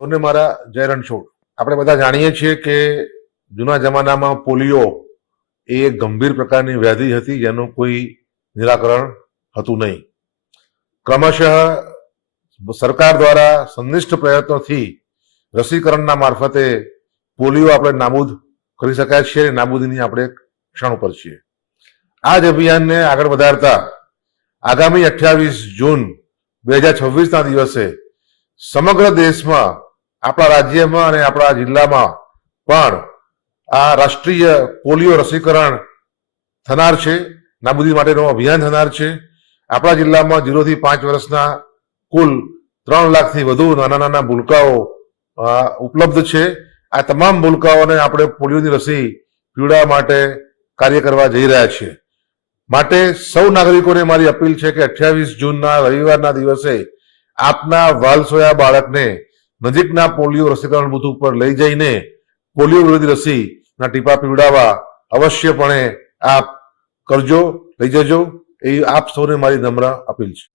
અને મારા જય રણછોડ. આપણે બધા જાણીએ છીએ કે જૂના જમાનામાં પોલિયો એ એક ગંભીર પ્રકારની વ્યાધિ હતી જેનું કોઈ નિરાકરણ હતું નહીં. ક્રમશઃ સરકાર દ્વારા સંનિષ્ઠ પ્રયત્નોથી રસીકરણના મારફતે પોલિયો આપણે નાબૂદ કરી શકાય છે. નાબૂદીની આપણે ક્ષણ ઉપર છીએ. આ જ અભિયાનને આગળ વધારતા આગામી 28 જૂન 2026ના દિવસે સમગ્ર દેશમાં, આપણા રાજ્યમાં અને આપણા જિલ્લામાં પણ આ રાષ્ટ્રીય પોલિયો રસીકરણ થનાર છે. નાબૂદી માટેનું અભિયાન થનાર છે. આપણા જિલ્લામાં 0 થી 5 વર્ષના કુલ 3 લાખથી વધુ નાના નાના ભૂલકાઓ ઉપલબ્ધ છે. આ તમામ ભૂલકાઓને આપણે પોલિયોની રસી પીવડાવવા માટે કાર્ય કરવા જઈ રહ્યા છીએ. માટે સૌ નાગરિકોને મારી અપીલ છે કે 28 જૂનના રવિવારના દિવસે આપના વાલસોયા બાળકને નજીકના પોલિયો રસીકરણ બૂથ ઉપર લઈ જઈને પોલિયો વિરોધી રસીના ટીપા પીવડાવવા અવશ્યપણે આપ કરજો, લઈ જજો. એ આપ સૌને મારી નમ્ર અપીલ છે.